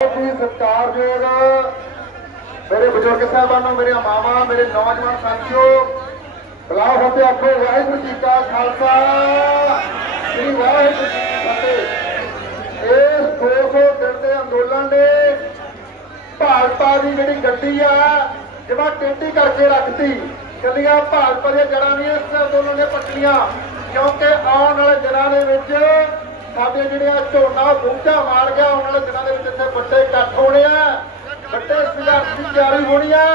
ਜੀ ਸਤਿਕਾਰਯੋਗ ਮੇਰੇ ਬਜ਼ੁਰਗ ਸਾਹਿਬਾਨੋ, ਮੇਰੇ ਮਾਵਾਂ, ਮੇਰੇ ਨੌਜਵਾਨ ਸਾਥੀਓ ਬੁਲਾਓ ਹੁੰਦੇ ਆਖੋ ਵਾਹਿਗੁਰੂ ਜੀ ਕਾ ਖਾਲਸਾ। ਸ੍ਰੀ ਵਾਹਿਗੁਰੂ ਜੀ ਕੀ ਫਤਿਹ। ਇਸ 200 ਦਿਨ ਦੇ ਅੰਦੋਲਨ ਨੇ ਭਾਜਪਾ ਦੀ ਜਿਹੜੀ ਗੱਡੀ ਆ ਜਿਵੇਂ ਟੇਢੀ ਕਰਕੇ ਰੱਖਤੀ। ਕੱਲੀਆਂ ਭਾਜਪਾ ਦੀਆਂ ਜੜਾਂ ਨਹੀਂ, ਇਸ ਅੰਦੋਲਨ ਨੇ ਪੱਟੀਆਂ। ਕਿਉਂਕਿ ਆਉਣ ਵਾਲੇ ਦਿਨਾਂ ਦੇ ਵਿੱਚ ਸਾਡੇ ਜਿਹੜੀਆਂ ਝੋਨਾ ਬੂਝਾ ਮਾਰ ਗਿਆ ਆਉਣ ਵਾਲੇ ਦਿਨਾਂ ਦੇ ਵਿੱਚ ਇੱਥੇ ਵੱਡੇ ਇਕੱਠ ਹੋਣੇ ਆ, ਵੱਡੇ ਸੰਘਰਸ਼ ਦੀ ਤਿਆਰੀ ਹੋਣੀ ਆ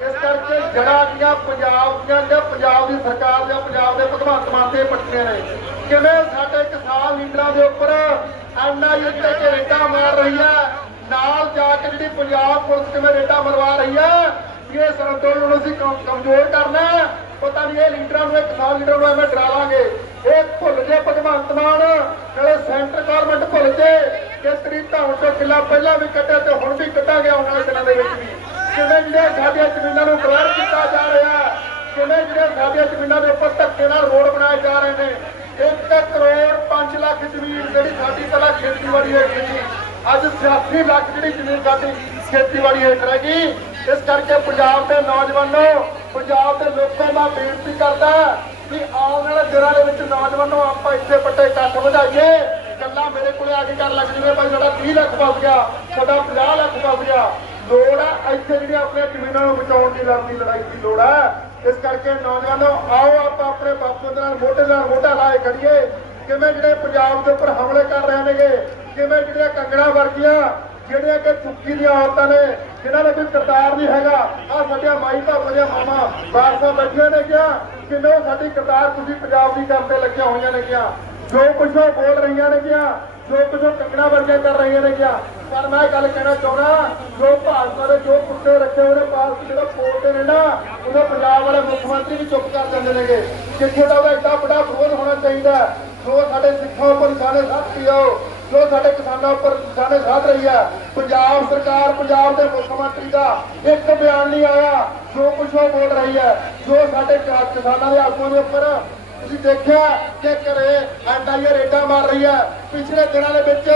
ਇਸ ਕਰਕੇ ਜੜਾਂ ਦੀਆਂ, ਪੰਜਾਬ ਦੀਆਂ ਜਾਂ ਪੰਜਾਬ ਦੀ ਸਰਕਾਰ ਜਾਂ ਪੰਜਾਬ ਦੇ ਭਗਵੰਤ ਮਾਨ ਦੇ ਪੱਟੀਆਂ ਨੇ ਕਿਵੇਂ ਸਾਡੇ ਕਿਸਾਨ ਲੀਡਰਾਂ ਦੇ ਉੱਪਰ ਐਨਆਈਏ ਤੇ ਰੇਟਾਂ ਮਾਰ ਰਹੀ ਆ, ਨਾਲ ਜਾ ਕੇ ਜਿਹੜੀ ਪੰਜਾਬ ਪੁਲਿਸ ਕਿਵੇਂ ਰੇਟਾਂ ਮਰਵਾ ਰਹੀ ਆ ਕਿ ਇਸ ਅੰਦੋਲਨ ਨੂੰ ਅਸੀਂ ਕਮਜ਼ੋਰ ਕਰਨਾ ਹੈ। ਪਤਾ ਨਹੀਂ ਇਹ ਲੀਡਰਾਂ ਨੂੰ, ਇਹ ਕਿਸਾਨ ਲੀਡਰਾਂ ਨੂੰ ਐਵੇਂ ਡਰਾ ਲਾਂਗੇ ਇਹ ਭੁੱਲ ਜੇ ਭਗਵੰਤ ਮਾਨ ਨਾਲੇ ਸੈਂਟਰ ਗਵਰਨਮੈਂਟ ਭੁੱਲ ਜੇ ਕਿ ਤਰੀਕਾ ਹੁਣ ਪਹਿਲਾਂ ਵੀ ਕੱਢਿਆ ਤੇ ਹੁਣ ਵੀ ਕੱਢਾਂਗੇ ਆਉਣ ਵਾਲੇ ਦਿਨਾਂ ਦੇ ਵਿੱਚ ਵੀ। ਕਿਵੇਂ ਜਿਹੜੇ ਸਾਡੀਆਂ ਜ਼ਮੀਨਾਂ ਨੂੰ ਕਲਰ ਕੀਤਾ ਜਾ ਰਿਹਾ ਕਿਵੇਂ ਜਿਹੜੇ ਸਾਡੀਆਂ ਜ਼ਮੀਨਾਂ ਦੇ ਉੱਪਰ ਧੱਕੇ ਨਾਲ ਰੋਡ ਬਣਾਏ ਜਾ ਰਹੇ ਨੇ 1 ਕਰੋੜ 5 ਲੱਖ ਜ਼ਮੀਨ ਜਿਹੜੀ ਸਾਡੀ ਪਹਿਲਾਂ ਖੇਤੀਬਾੜੀ ਹੈਗੀ ਸੀ। ਅੱਜ 86 ਲੱਖ ਜਿਹੜੀ ਜ਼ਮੀਨ ਸਾਡੀ ਖੇਤੀਬਾੜੀ ਹੇਠ ਰਹਿ ਗਈ। ਇਸ ਕਰਕੇ ਪੰਜਾਬ ਦੇ ਨੌਜਵਾਨੋ, ਪੰਜਾਬ ਦੇ ਲੋਕਾਂ ਦਾ ਬੇਨਤੀ ਕਰਦਾ ਕਿ ਆਉਣ ਵਾਲੇ ਦਿਨਾਂ ਦੇ ਵਿੱਚ ਨੌਜਵਾਨੋ, ਆਪਾਂ ਇੱਥੇ ਵੱਡੇ ਇਕੱਠ ਵਧਾਈਏ। ਗੱਲਾਂ ਮੇਰੇ ਕੋਲੇ ਆ ਕੇ ਕਰਨ ਲੱਗ ਜਿਵੇਂ ਭਾਈ, ਸਾਡਾ 30 ਲੱਖ ਫਸ ਗਿਆ, ਸਾਡਾ 50 ਲੱਖ ਫਸ ਗਿਆ। ਲੋੜ ਆ ਇੱਥੇ ਜਿਹੜੀ ਆਪਣੀਆਂ ਜ਼ਮੀਨਾਂ ਨੂੰ ਬਚਾਉਣ ਦੀ ਲੜਦੀ ਲੜਾਈ ਦੀ ਲੋੜ ਆ। ਇਸ ਕਰਕੇ ਨੌਜਵਾਨੋ, ਆਓ ਆਪਾਂ ਆਪਣੇ ਬਾਪੂ ਦੇ ਨਾਲ ਮੋਢੇ ਨਾਲ ਮੋਢਾ ਲਾਏ ਖੜੀਏ ਕਿਵੇਂ ਜਿਹੜੇ ਪੰਜਾਬ ਦੇ ਉੱਪਰ ਹਮਲੇ ਕਰ ਰਹੇ ਨੇਗੇ, ਕਿਵੇਂ ਜਿਹੜੀਆਂ ਕੰਗਣਾ ਵਰਗੀਆਂ, ਜਿਹੜੀਆਂ ਕਿ ਚੁੱਕੀ ਦੀਆਂ ਔਰਤਾਂ ਨੇ, ਜਿਨ੍ਹਾਂ ਨੇ ਕੋਈ ਕਰਤਾਰ ਨਹੀਂ ਹੈਗਾ। ਆ ਸਾਡੀਆਂ ਮਾਈ ਭਾਪਾ ਦੀਆਂ ਮਾਮਾ ਬਾਰਸਾਂ ਬੈਠੀਆਂ ਨੇ ਕਿਹਾ ਕਿਵੇਂ ਸਾਡੀ ਕਰਤਾਰ ਤੁਸੀਂ ਪੰਜਾਬ ਦੀ ਕਰਨ ਤੇ ਲੱਗੀਆਂ ਹੋਈਆਂ ਨੇ ਕਿਹਾ ਜੋ ਕੁਝ ਉਹ ਬੋਲ ਰਹੀਆਂ ਨੇ ਕਿਹਾ ਜੋ ਕੁਝ ਉਹ ਕੰਗਣਾ ਵਰਗੀਆਂ ਕਰ ਰਹੀਆਂ ਨੇ ਕਿਹਾ ਪਰ ਮੈਂ ਗੱਲ ਕਹਿਣਾ ਚਾਹੁੰਦਾ, ਜੋ ਭਾਜਪਾ ਦੇ ਜੋ ਕੁੱਤੇ ਰੱਖੇ ਹੋਏ ਨੇ ਪਾਲਤੂ ਜਿਹੜਾ ਬੋਲਦੇ ਨੇ ਨਾ ਉਹਦਾ ਪੰਜਾਬ ਵਾਲੇ ਮੁੱਖ ਮੰਤਰੀ ਵੀ ਚੁੱਪ ਕਰ ਜਾਂਦੇ ਨੇਗੇ। ਕਿੱਥੇ ਦਾ ਉਹਦਾ ਐਡਾ ਵੱਡਾ ਵਿਰੋਧ ਹੋਣਾ ਚਾਹੀਦਾ ਜੋ ਸਾਡੇ ਸਿੱਖਾਂ ਉੱਪਰ ਨਿਸ਼ਾਨੇ ਸਾਧ ਆਓ ਜੋ ਸਾਡੇ ਕਿਸਾਨਾਂ ਉੱਪਰ ਨਿਸ਼ਾਨੇ ਸਾਧ ਰਹੀ ਹੈ ਪੰਜਾਬ ਸਰਕਾਰ, ਪੰਜਾਬ ਦੇ ਮੁੱਖ ਮੰਤਰੀ ਦਾ ਇੱਕ ਬਿਆਨ ਨਹੀਂ ਆਇਆ, ਜੋ ਕੁਝ ਉਹ ਬੋਲ ਰਹੀ ਹੈ ਜੋ ਸਾਡੇ ਕਿਸਾਨਾਂ ਦੇ ਆਗੂਆਂ ਦੇ ਉੱਪਰ ਤੁਸੀਂ ਦੇਖਿਆ ਕਿ ਘਰੇ ਐਨਆਈਏ ਰੇਡਾਂ ਮਾਰ ਰਹੀ ਹੈ। ਪਿਛਲੇ ਦਿਨਾਂ ਦੇ ਵਿੱਚ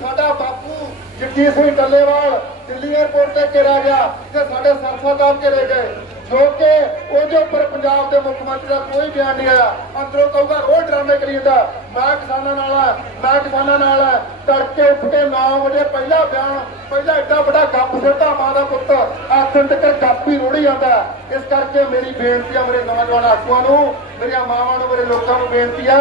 ਸਾਡਾ ਬਾਪੂ ਜਗਜੀਤ ਸਿੰਘ ਡੱਲੇਵਾਲ ਦਿੱਲੀ 에ਅਰਪੋਰਟ ਤੇ ਘੇਰਿਆ ਗਿਆ ਤੇ ਸਾਡੇ ਸੰਸਦ ਸਾਹਿਬ ਘੇਰੇ ਗਏ। ਜੋ ਕਿ ਉਹਦੇ ਉੱਪਰ ਪੰਜਾਬ ਦੇ ਮੁੱਖ ਮੰਤਰੀ ਦਾ ਕੋਈ ਬਿਆਨ ਨਹੀਂ ਆਇਆ। ਅੰਦਰੋਂ ਕਹੂਗਾ, ਰੋਜ਼ ਡਰਾਮੇ ਕਰੀ ਜਾਂਦਾ। ਮੈਂ ਕਿਸਾਨਾਂ ਨਾਲ ਆ, ਮੈਂ ਕਿਸਾਨਾਂ ਨਾਲ ਆ। ਤੜਕੇ ਉੱਠ ਕੇ 9 ਵਜੇ ਪਹਿਲਾ ਬਿਆਨ, ਪਹਿਲਾ ਐਡਾ ਵੱਡਾ ਗੱਪ ਸਿੱਧਾ ਮਾਂ ਦਾ ਪੁੱਤ। ਆਖਣ ਤੱਕ ਗੱਪ ਹੀ ਰੋੜੀ ਜਾਂਦਾ। ਇਸ ਕਰਕੇ ਮੇਰੀ ਬੇਨਤੀ ਆ ਮੇਰੇ ਨੌਜਵਾਨ ਆਗੂਆਂ ਨੂੰ, ਮੇਰੀਆਂ ਮਾਵਾਂ ਨੂੰ, ਮੇਰੇ ਲੋਕਾਂ ਨੂੰ ਬੇਨਤੀ ਆ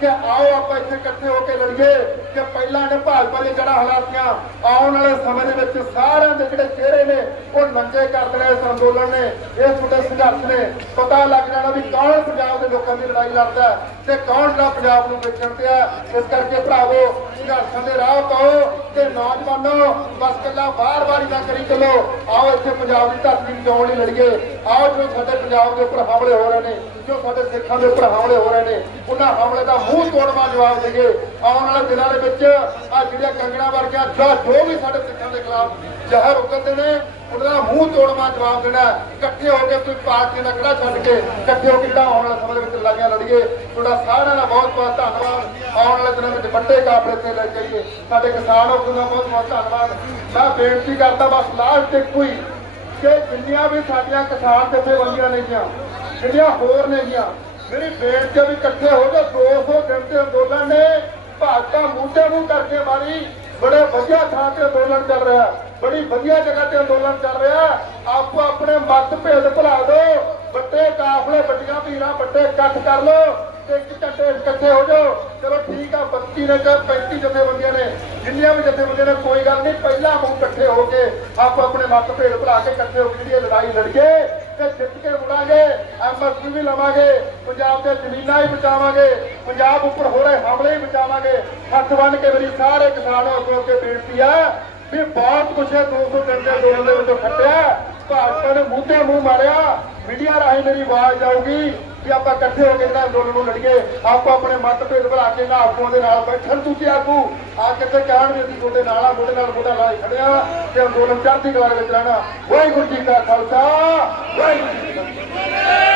ਕਿ ਆਓ ਆਪਾਂ ਇੱਥੇ ਇਕੱਠੇ ਹੋ ਕੇ ਲੜੀਏ ਕਿ ਪਹਿਲਾਂ ਨੇ ਭਾਜਪਾ ਦੀਆਂ ਜੜ੍ਹਾਂ ਹਲਾਤੀਆਂ, ਆਉਣ ਵਾਲੇ ਸਮੇਂ ਦੇ ਵਿੱਚ ਸਾਰਿਆਂ ਦੇ ਜਿਹੜੇ ਚਿਹਰੇ ਨੇ, ਉਹ ਨੰਗੇ ਕਰ ਦੇਣੇ ਇਸ ਅੰਦੋਲਨ ਨੇ, ਇਹ ਤੁਹਾਡੇ ਸੰਘਰਸ਼ ਨੇ। ਪਤਾ ਲੱਗ ਜਾਣਾ ਵੀ ਕੌਣ ਪੰਜਾਬ ਦੇ ਲੋਕਾਂ ਦੀ ਲੜਾਈ ਲੜਦਾ ਤੇ ਕੌਣ ਜਿਹੜਾ ਪੰਜਾਬ ਨੂੰ ਵੇਚਣ ਤੇ ਆ ਇਸ ਕਰਕੇ ਭਰਾਵੋ, ਸੰਘਰਸ਼ਾਂ ਦੇ ਰਾਹ ਪਾਓ ਤੇ ਨੌਜਵਾਨੋ, ਬਸ ਕੱਲਾ ਬਾਰ-ਬਾਰ ਨਾ ਕਰੀ ਚੱਲੋ। ਆਓ ਇੱਥੇ ਪੰਜਾਬ ਦੀ ਧਰਤੀ ਬਚਾਉਣ ਲਈ ਲੜੀਏ। ਆਓ ਜੋ ਸਾਡੇ ਪੰਜਾਬ ਦੇ ਉੱਪਰ ਹਮਲੇ ਹੋ ਰਹੇ ਨੇ, ਜੋ ਸਾਡੇ ਸਿੱਖਾਂ ਦੇ ਉੱਪਰ ਹਮਲੇ ਹੋ ਰਹੇ ਨੇ, ਉਹਨਾਂ ਹਮਲੇ ਦਾ ਮੂੰਹ ਤੋੜਵਾ ਜਵਾਬ ਦੇਈਏ। ਆਉਣ ਵਾਲੇ ਦਿਨਾਂ ਦੇ ਵਿੱਚ ਆ ਜਿਹੜੀਆਂ ਕੰਗਣਾ ਵਰਗੀਆਂ ਜਾਂ ਜੋ ਵੀ ਸਾਡੇ ਸਿੱਖਾਂ ਦੇ ਖਿਲਾਫ ਜ਼ਹਿਰ ਉਗਲਦੇ ਨੇ, ਉਹਨਾਂ ਦਾ ਮੂੰਹ ਤੋੜਵਾ ਜਵਾਬ ਦੇਣਾ ਇਕੱਠੇ ਹੋ ਕੇ ਕੋਈ ਪਾਰਟੀ ਦਾ ਕਿਹੜਾ ਛੱਡ ਕੇ ਇਕੱਠੇ ਹੋ ਕੇ ਜਿਹੜਾ ਆਉਣ ਵਾਲੇ ਸਮੇਂ ਦੇ ਵਿੱਚ ਲੜਾਈਆਂ ਲੜੀਏ, ਤੁਹਾਡਾ ਸਾਰਿਆਂ ਦਾ ਬਹੁਤ ਬਹੁਤ ਧੰਨਵਾਦ। ਆਉਣ ਵਾਲੇ ਦਿਨਾਂ ਵਿੱਚ ਵੱਡੇ ਕਾਫਲੇ ਤੇ ਲੈ ਜਾਈਏ ਸਾਡੇ ਕਿਸਾਨ ਹੋ ਦਾ ਬਹੁਤ ਬਹੁਤ ਧੰਨਵਾਦ। ਮੈਂ ਬੇਨਤੀ ਕਰਦਾ, ਬਸ ਲਾਸਟ ਤੇ ਕੋਈ ਕਿ ਜਿੰਨੀਆਂ ਵੀ ਸਾਡੀਆਂ ਕਿਸਾਨ ਜਥੇਬੰਦੀਆਂ ਨੇਗੀਆਂ, ਜਿਹੜੀਆਂ ਹੋਰ ਨੇਗੀਆਂ, ਮੇਰੀ ਬੇਨਤੀ ਵੀ ਇਕੱਠੇ ਹੋ ਕੇ 200 ਦਿਨ ਦੇ ਅੰਦੋਲਨ ਨੇ ਭਾਜਪਾ ਮੂਢੇ ਨੂੰ ਕਰਕੇ ਮਾਰੀ, ਬੜੇ ਵਧੀਆ ਥਾਂ ਤੇ ਅੰਦੋਲਨ ਚੱਲ ਰਿਹਾ ਬੜੀ ਵਧੀਆ ਜਗ੍ਹਾ ਤੇ ਅੰਦੋਲਨ ਚੱਲ ਰਿਹਾ ਆਪੋ ਆਪਣੇ ਮਤ ਭੇਦ ਭੁਲਾ ਦਿਓ, ਵੱਡੇ ਕਾਫਲੇ ਵੱਡੀਆਂ ਭੀੜਾਂ ਵੱਡੇ ਇਕੱਠ ਕਰ ਲਓ ਤੇ ਇੱਕ ਘੰਟੇ ਇਕੱਠੇ ਹੋ ਜਾਓ। ਚਲੋ ਠੀਕ ਆ 32 ਨੇ ਜਾਂ 35 ਜਥੇਬੰਦੀਆਂ ਨੇ। ਜਿੰਨੀਆਂ ਵੀ ਜਥੇਬੰਦੀਆਂ ਨੇ, ਕੋਈ ਗੱਲ ਨਹੀਂ, ਪਹਿਲਾਂ ਮੂੰਹ ਇਕੱਠੇ ਹੋ ਕੇ ਆਪੋ ਆਪਣੇ ਮਤ ਭੇਦ ਭੁਲਾ ਕੇ ਇਕੱਠੇ ਹੋ ਕੇ ਜਿਹੜੀ ਲੜਾਈ ਲੜੀਏ ਤੇ ਜਿੱਤ ਕੇ ਮੁੜਾਂਗੇ ਐਮਐਸਪੀ ਵੀ ਲਵਾਂਗੇ, ਪੰਜਾਬ ਦੇ ਜ਼ਮੀਨਾਂ ਹੀ ਬਚਾਵਾਂਗੇ, ਪੰਜਾਬ ਉੱਪਰ ਹੋ ਰਹੇ ਹਮਲੇ ਹੀ ਬਚਾਵਾਂਗੇ। ਹੱਥ ਬੰਨ ਕੇ ਮੇਰੀ ਸਾਰੇ ਕਿਸਾਨਾਂ ਅੱਗੇ ਅੱਗੇ ਬੇਨਤੀ ਆ ਵੀ ਬਹੁਤ ਕੁਛ ਹੈ 200 ਦਿਨ ਦੇ ਅੰਦੋਲਨ ਦੇ ਵਿੱਚ ਖੱਟਿਆ। ਭਾਰਤ ਨੇ ਮੂੰਹ ਤੇ ਮੂੰਹ ਮਾਰਿਆ, ਮੀਡੀਆ ਰਾਹੀਂ ਮੇਰੀ ਆਵਾਜ਼ ਜਾਊਗੀ ਵੀ ਆਪਾਂ ਇਕੱਠੇ ਹੋ ਕੇ ਇਹਨਾਂ ਅੰਦੋਲਨ ਨੂੰ ਲੜੀਏ, ਆਪਾਂ ਆਪਣੇ ਮਤਭੇਦ ਭੁਲਾ ਕੇ ਇਹਨਾਂ ਆਗੂਆਂ ਦੇ ਨਾਲ ਬੈਠਣ ਦੂਜੇ ਆਗੂ ਆ ਕਿਤੇ ਕਹਿਣ ਵੀ ਅਸੀਂ ਤੁਹਾਡੇ ਨਾਲ ਆ, ਮੋਢੇ ਨਾਲ ਮੋਢਾ ਕੇ ਖੜਿਆ ਤੇ ਅੰਦੋਲਨ ਚੜ੍ਹਦੀ ਕਲਾ ਦੇ ਵਿੱਚ ਰਹਿਣਾ। ਵਾਹਿਗੁਰੂ ਜੀ ਕਾ ਖਾਲਸਾ, ਵਾਹਿਗੁਰੂ ਜੀ ਕੀ ਫਤਿਹ।